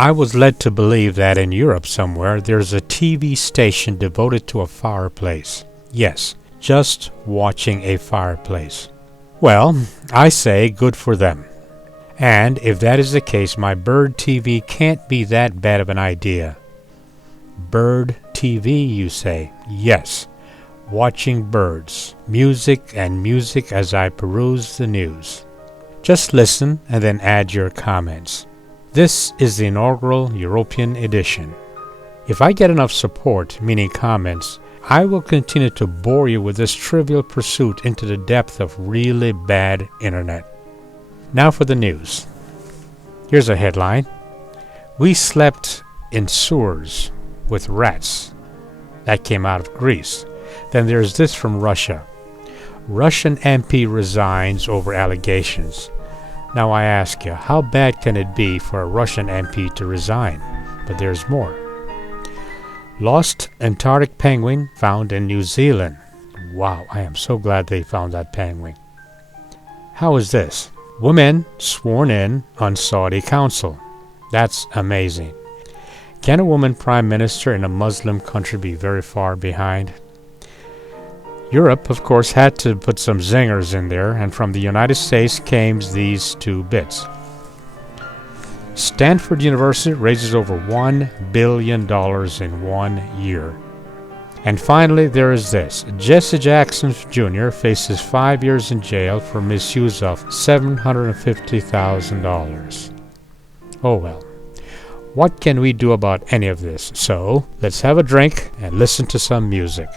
I was led to believe that in Europe somewhere there's a TV station devoted to a fireplace. Yes, just watching a fireplace. Well, I say good for them. And if that is the case, my bird TV can't be that bad of an idea. Bird TV, you say? Yes. Watching birds, music and music as I peruse the news. Just listen and then add your comments. This is the inaugural European edition. If I get enough support, meaning comments, I will continue to bore you with this trivial pursuit into the depth of really bad internet. Now for the news. Here's a headline. We slept in sewers with rats. That came out of Greece. Then there's this from Russia. Russian MP resigns over allegations. Now I ask you, how bad can it be for a Russian MP to resign? But there's more. Lost Antarctic penguin found in New Zealand. Wow, I am so glad they found that penguin. How is this? Women sworn in on Saudi council. That's amazing. Can a woman prime minister in a Muslim country be very far behind? Europe, of course, had to put some zingers in there, and from the United States came these two bits. Stanford University raises over $1 billion in 1 year. And finally, there is this. Jesse Jackson Jr. faces 5 years in jail for misuse of $750,000. Oh well. What can we do about any of this? So, let's have a drink and listen to some music.